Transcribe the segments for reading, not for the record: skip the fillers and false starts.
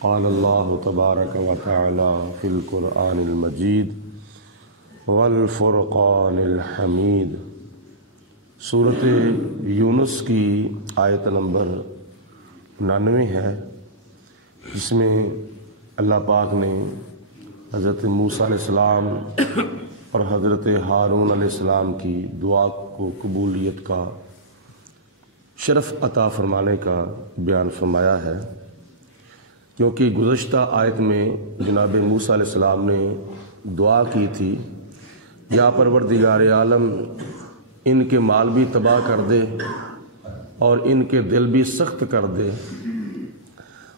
قال اللہ تبارک و تعالی فی القرآن المجید والفرقان الحمید۔ سورۃ یونس کی آیت نمبر 99 ہے، جس میں اللہ پاک نے حضرت موسیٰ علیہ السلام اور حضرت ہارون علیہ السلام کی دعا کو قبولیت کا شرف عطا فرمانے کا بیان فرمایا ہے، کیونکہ گزشتہ آیت میں جناب موسیٰ علیہ السلام نے دعا کی تھی، یا پروردگار عالم ان کے مال بھی تباہ کر دے اور ان کے دل بھی سخت کر دے،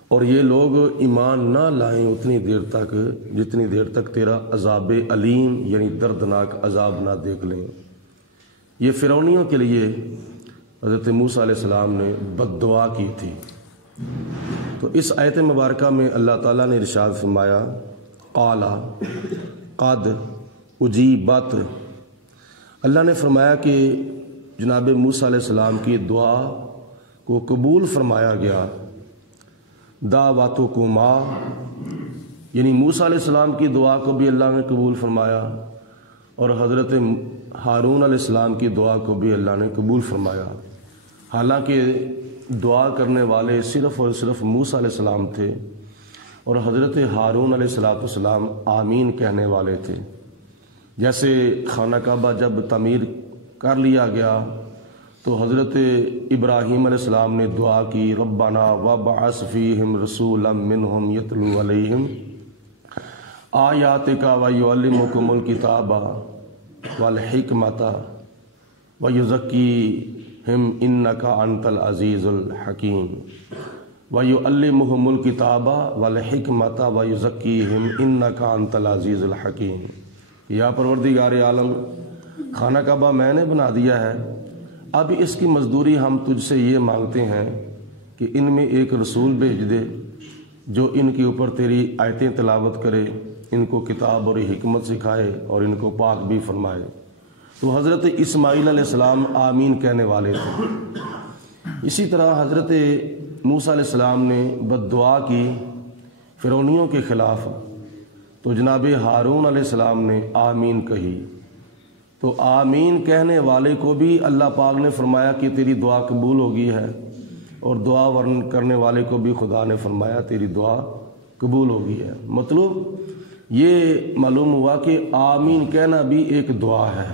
اور یہ لوگ ایمان نہ لائیں اتنی دیر تک جتنی دیر تک تیرا عذاب علیم یعنی دردناک عذاب نہ دیکھ لیں۔ یہ فرعونیوں کے لیے حضرت موسیٰ علیہ السلام نے بد دعا کی تھی۔ تو اس آیت مبارکہ میں اللہ تعالیٰ نے ارشاد فرمایا، قال قد اجیبت، اللہ نے فرمایا کہ جناب موسیٰ علیہ السلام کی دعا کو قبول فرمایا گیا۔ دعواتکما، یعنی موسیٰ علیہ السلام کی دعا کو بھی اللہ نے قبول فرمایا، اور حضرت ہارون علیہ السلام کی دعا کو بھی اللہ نے قبول فرمایا۔ حالانکہ دعا کرنے والے صرف اور صرف موسیٰ علیہ السلام تھے، اور حضرت ہارون علیہ السلام آمین کہنے والے تھے۔ جیسے خانہ کعبہ جب تعمیر کر لیا گیا تو حضرت ابراہیم علیہ السلام نے دعا کی، ربنا وابعث فیہم رسولا منہم یتلو علیہم آیاتک ویعلمکم الکتاب والحکمۃ ویزکیہم انک انت العزیز الحکیم، ویعلمہم الکتاب والحکمۃ ویزکیہم انک انت العزیز الحکیم۔ یا پروردگار عالم، خانہ کعبہ میں نے بنا دیا ہے، اب اس کی مزدوری ہم تجھ سے یہ مانگتے ہیں کہ ان میں ایک رسول بھیج دے جو ان کے اوپر تیری آیتیں تلاوت کرے، ان کو کتاب اور حکمت سکھائے اور ان کو پاک بھی فرمائے۔ تو حضرت اسماعیل علیہ السلام آمین کہنے والے تھے۔ اسی طرح حضرت موسیٰ علیہ السلام نے بد دعا کی فرعونیوں کے خلاف، تو جناب ہارون علیہ السلام نے آمین کہی۔ تو آمین کہنے والے کو بھی اللہ پاک نے فرمایا کہ تیری دعا قبول ہو گئی ہے، اور دعا ورن کرنے والے کو بھی خدا نے فرمایا تیری دعا قبول ہو گئی ہے۔ مطلب یہ معلوم ہوا کہ آمین کہنا بھی ایک دعا ہے۔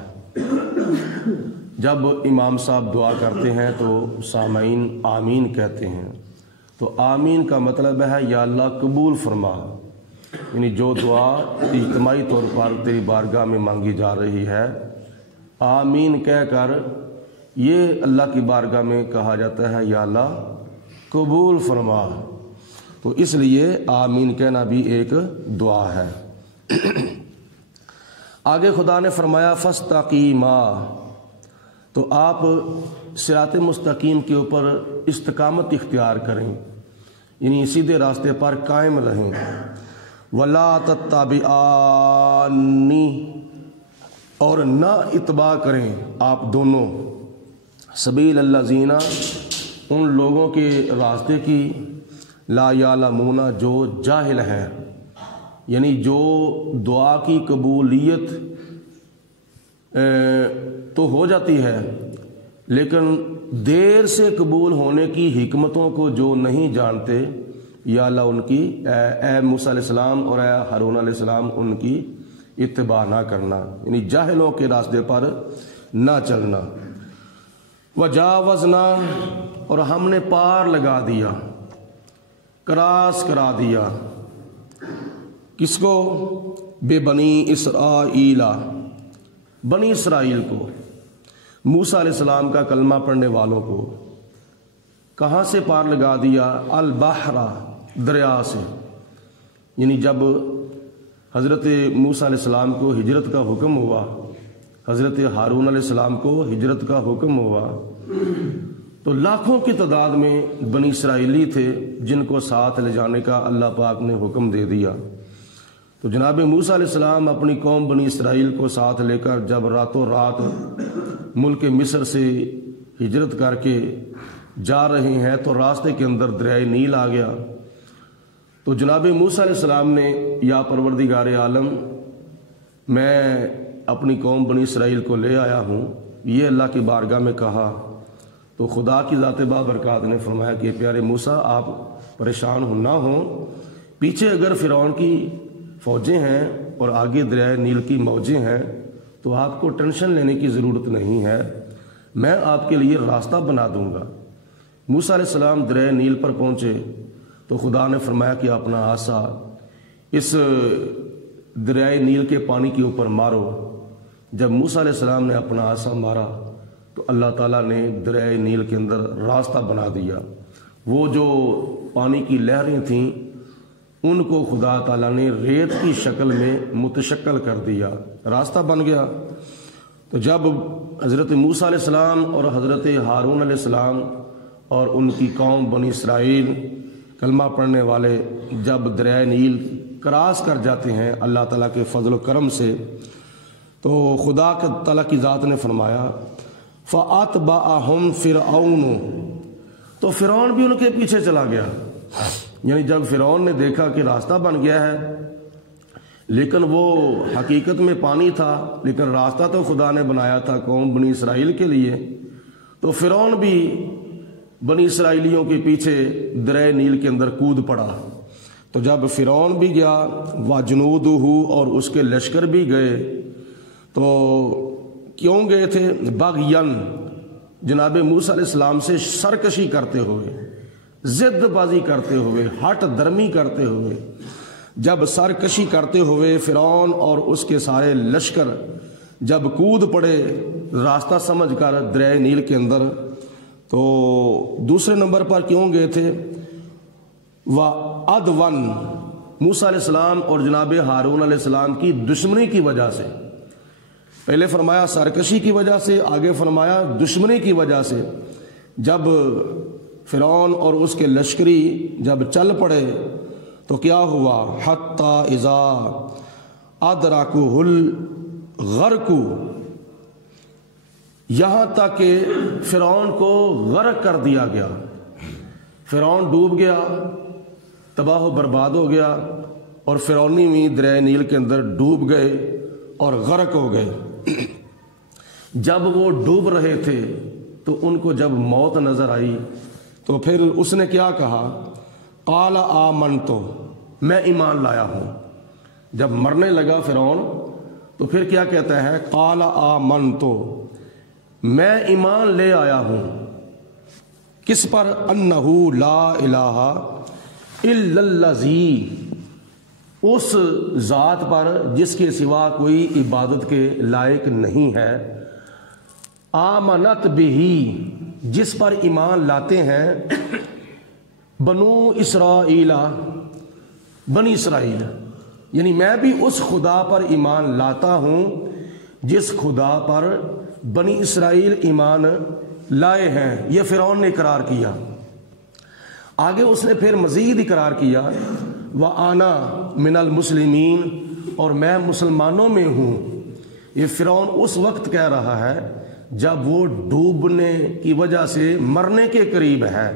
جب امام صاحب دعا کرتے ہیں تو سامعین آمین کہتے ہیں، تو آمین کا مطلب ہے یا اللہ قبول فرما، یعنی جو دعا اجتماعی طور پر تیری بارگاہ میں مانگی جا رہی ہے، آمین کہہ کر یہ اللہ کی بارگاہ میں کہا جاتا ہے یا اللہ قبول فرما۔ تو اس لیے آمین کہنا بھی ایک دعا ہے۔ آگے خدا نے فرمایا فاستقیما، تو آپ صراط مستقیم کے اوپر استقامت اختیار کریں، یعنی سیدھے راستے پر قائم رہیں۔ ولا تتبعانی، اور نہ اتباع کریں آپ دونوں، سبیل الذین، ان لوگوں کے راستے کی، لا یعلمون، جو جاہل ہیں، یعنی جو دعا کی قبولیت تو ہو جاتی ہے لیکن دیر سے قبول ہونے کی حکمتوں کو جو نہیں جانتے، یا اللہ ان کی اے موسیٰ علیہ السلام اور اے ہارون علیہ السلام ان کی اتباع نہ کرنا، یعنی جاہلوں کے راستے پر نہ چلنا۔ وجاوزنا، اور ہم نے پار لگا دیا، کراس کرا دیا، کس کو؟ بے بنی اسرائیل، بنی اسرائیل کو، موسیٰ علیہ السلام کا کلمہ پڑھنے والوں کو۔ کہاں سے پار لگا دیا؟ البحر، دریا سے، یعنی جب حضرت موسیٰ علیہ السلام کو ہجرت کا حکم ہوا، حضرت ہارون علیہ السلام کو ہجرت کا حکم ہوا، تو لاکھوں کی تعداد میں بنی اسرائیلی تھے جن کو ساتھ لے جانے کا اللہ پاک نے حکم دے دیا۔ تو جناب موسیٰ علیہ السلام اپنی قوم بنی اسرائیل کو ساتھ لے کر جب راتوں رات ملک مصر سے ہجرت کر کے جا رہے ہیں تو راستے کے اندر دریائے نیل آ گیا۔ تو جناب موسیٰ علیہ السلام نے یا پروردگار عالم میں اپنی قوم بنی اسرائیل کو لے آیا ہوں، یہ اللہ کی بارگاہ میں کہا تو خدا کی ذات بابرکات نے فرمایا کہ پیارے موسیٰ آپ پریشان نہ ہوں، پیچھے اگر فرعون کی فوجیں ہیں اور آگے دریائے نیل کی موجیں ہیں تو آپ کو ٹینشن لینے کی ضرورت نہیں ہے، میں آپ کے لیے راستہ بنا دوں گا۔ موسیٰ علیہ السلام دریائے نیل پر پہنچے تو خدا نے فرمایا کہ اپنا عصا اس دریائے نیل کے پانی کے اوپر مارو۔ جب موسیٰ علیہ السلام نے اپنا عصا مارا تو اللہ تعالیٰ نے دریائے نیل کے اندر راستہ بنا دیا۔ وہ جو پانی کی لہریں تھیں ان کو خدا تعالیٰ نے ریت کی شکل میں متشکل کر دیا، راستہ بن گیا۔ تو جب حضرت موسیٰ علیہ السلام اور حضرت ہارون علیہ السلام اور ان کی قوم بنی اسرائیل کلمہ پڑھنے والے جب دریائے نیل کراس کر جاتے ہیں اللہ تعالیٰ کے فضل و کرم سے، تو خدا تعالیٰ کی ذات نے فرمایا فَأَتْبَعَهُمْ فِرْعَوْنُ، تو فرعون بھی ان کے پیچھے چلا گیا۔ یعنی جب فرعون نے دیکھا کہ راستہ بن گیا ہے لیکن وہ حقیقت میں پانی تھا، لیکن راستہ تو خدا نے بنایا تھا قوم بنی اسرائیل کے لیے، تو فرعون بھی بنی اسرائیلیوں کے پیچھے دریائے نیل کے اندر کود پڑا۔ تو جب فرعون بھی گیا وَجُنُودُهُ اور اس کے لشکر بھی گئے، تو کیوں گئے تھے؟ بغین، جناب موسیٰ علیہ السلام سے سرکشی کرتے ہوئے، ضد بازی کرتے ہوئے، ہٹ درمی کرتے ہوئے۔ جب سرکشی کرتے ہوئے فرعون اور اس کے سارے لشکر جب کود پڑے راستہ سمجھ کر دریائے نیل کے اندر، تو دوسرے نمبر پر کیوں گئے تھے؟ وَعَدْوًا، موسیٰ علیہ السلام اور جناب ہارون علیہ السلام کی دشمنی کی وجہ سے۔ پہلے فرمایا سرکشی کی وجہ سے، آگے فرمایا دشمنی کی وجہ سے۔ جب فرعون اور اس کے لشکری جب چل پڑے تو کیا ہوا؟ حَتَّى إِذَا أَدْرَكُهُ الْغَرْقُ، یہاں تک کہ فرعون کو غرق کر دیا گیا، فرعون ڈوب گیا، تباہ و برباد ہو گیا، اور فرعونی بھی دریائے نیل کے اندر ڈوب گئے اور غرق ہو گئے۔ جب وہ ڈوب رہے تھے تو ان کو جب موت نظر آئی تو پھر اس نے کیا کہا؟ قال آمنت، میں ایمان لایا ہوں۔ جب مرنے لگا فرعون تو پھر کیا کہتا ہے؟ قال آمنت، میں ایمان لے آیا ہوں۔ کس پر؟ انہ لا الہ الا الذی، اس ذات پر جس کے سوا کوئی عبادت کے لائق نہیں ہے، آمنت بہی، جس پر ایمان لاتے ہیں بنو اسرائیل، بنی اسرائیل، یعنی میں بھی اس خدا پر ایمان لاتا ہوں جس خدا پر بنی اسرائیل ایمان لائے ہیں۔ یہ فرعون نے اقرار کیا۔ آگے اس نے پھر مزید اقرار کیا وَأَنَا مِنَ الْمُسْلِمِينَ، اور میں مسلمانوں میں ہوں۔ یہ فرعون اس وقت کہہ رہا ہے جب وہ ڈوبنے کی وجہ سے مرنے کے قریب ہے۔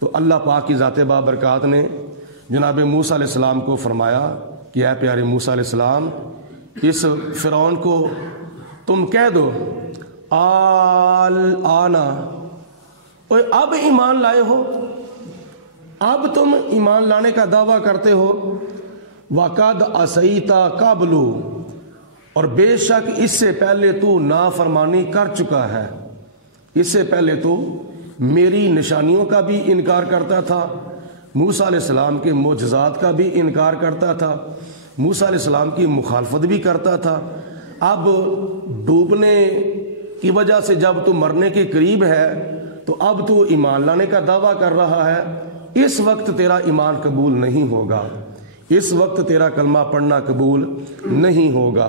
تو اللہ پاک کی ذات بابرکات نے جناب موسیٰ علیہ السلام کو فرمایا کہ اے پیارے موسیٰ علیہ السلام، اس فرعون کو تم کہہ دو آنا، اب ایمان لائے ہو، اب تم ایمان لانے کا دعویٰ کرتے ہو، وَقَدْ عَصَيْتَ قَبْلُ، اور بے شک اس سے پہلے تو نافرمانی کر چکا ہے، اس سے پہلے تو میری نشانیوں کا بھی انکار کرتا تھا، موسیٰ علیہ السلام کے معجزات کا بھی انکار کرتا تھا، موسیٰ علیہ السلام کی مخالفت بھی کرتا تھا۔ اب ڈوبنے کی وجہ سے جب تو مرنے کے قریب ہے تو اب تو ایمان لانے کا دعویٰ کر رہا ہے، اس وقت تیرا ایمان قبول نہیں ہوگا، اس وقت تیرا کلمہ پڑھنا قبول نہیں ہوگا۔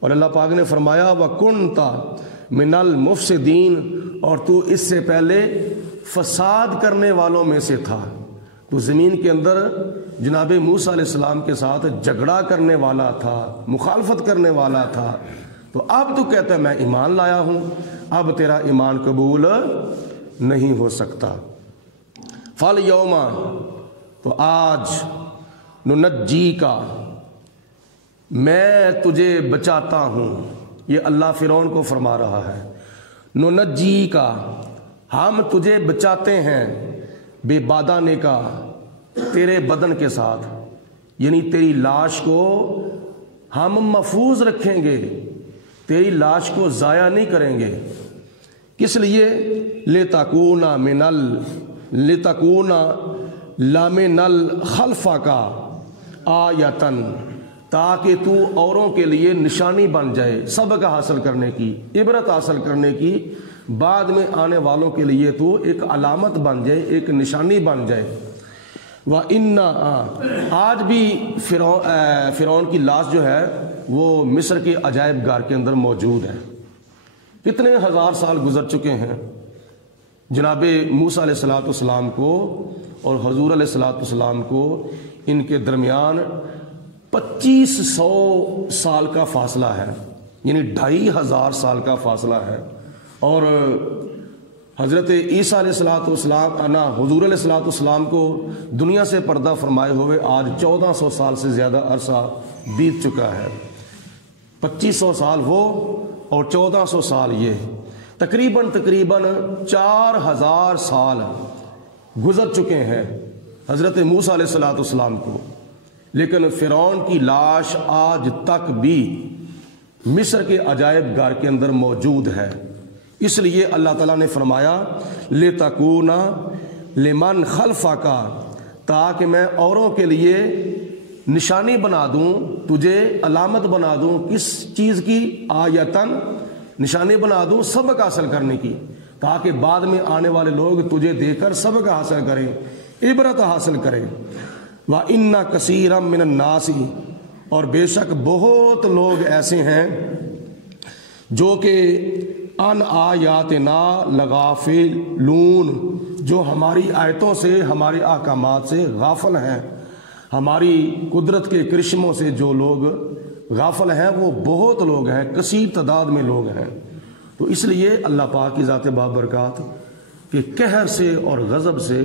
اور اللہ پاک نے فرمایا وَكُنْتَ مِنَ الْمُفْسِدِينَ، اور تو اس سے پہلے فساد کرنے والوں میں سے تھا، تو زمین کے اندر جناب موسیٰ علیہ السلام کے ساتھ جھگڑا کرنے والا تھا، مخالفت کرنے والا تھا، تو اب تو کہتا ہے میں ایمان لایا ہوں، اب تیرا ایمان قبول نہیں ہو سکتا۔ فَالْيَوْمَ، تو آج ننجی کا، میں تجھے بچاتا ہوں، یہ اللہ فرعون کو فرما رہا ہے، ننجی کا، ہم تجھے بچاتے ہیں، بے بادانے کا، تیرے بدن کے ساتھ، یعنی تیری لاش کو ہم محفوظ رکھیں گے، تیری لاش کو ضائع نہیں کریں گے۔ کس لیے؟ لتکونا لامن الخلفہ کا آیتن، تاکہ تو اوروں کے لیے نشانی بن جائے، سبق حاصل کرنے کی، عبرت حاصل کرنے کی، بعد میں آنے والوں کے لیے تو ایک علامت بن جائے، ایک نشانی بن جائے۔ وَإِنَّا، آج بھی فرعون کی لاش جو ہے وہ مصر کے عجائب گھر کے اندر موجود ہے۔ کتنے ہزار سال گزر چکے ہیں، جناب موسیٰ علیہ السلام کو اور حضور علیہ السلام کو ان کے درمیان 2500 سال کا فاصلہ ہے، یعنی 2500 سال کا فاصلہ ہے۔ اور حضرت عیسیٰ علیہ السلام حضور علیہ السلام کو دنیا سے پردہ فرمائے ہوئے آج 1400 سال سے زیادہ عرصہ بیت چکا ہے۔ 2500 سال وہ اور 1400 سال یہ، تقریباً 4000 سال گزر چکے ہیں حضرت موسیٰ علیہ السلام کو، لیکن فرعون کی لاش آج تک بھی مصر کے عجائب گھر کے اندر موجود ہے۔ اس لیے اللہ تعالیٰ نے فرمایا لِتَكُونَ لِمَنْ خَلْفَكَ، تاکہ میں اوروں کے لیے نشانی بنا دوں، تجھے علامت بنا دوں، کس چیز کی؟ آیتن، نشانی بنا دوں سبق حاصل کرنے کی، تاکہ بعد میں آنے والے لوگ تجھے دیکھ کر سبق حاصل کریں، عبرت حاصل کریں۔ وَإِنَّ كَثِيرًا مِّنَ النَّاسِ، اور بے شک بہت لوگ ایسے ہیں جو کہ ان آیاتنا لغافلون، جو ہماری آیتوں سے، ہمارے احکامات سے غافل ہیں، ہماری قدرت کے کرشموں سے جو لوگ غافل ہیں وہ بہت لوگ ہیں، کثیر تعداد میں لوگ ہیں۔ تو اس لیے اللہ پاک کی ذات بابرکات کہ قہر سے اور غضب سے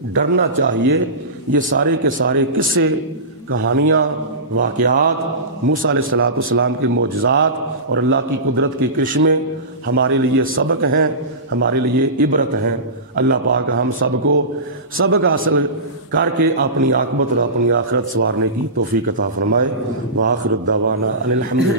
ڈرنا چاہیے۔ یہ سارے کے سارے قصے، کہانیاں، واقعات، موسیٰ علیہ السلام کے معجزات اور اللہ کی قدرت کے کرشمے ہمارے لیے سبق ہیں، ہمارے لیے عبرت ہیں۔ اللہ پاک ہم سب کو سبق حاصل کر کے اپنی عاقبت اور اپنی آخرت سنوارنے کی توفیق عطا فرمائے۔ وآخر الدعوانا ان الحمد للہ۔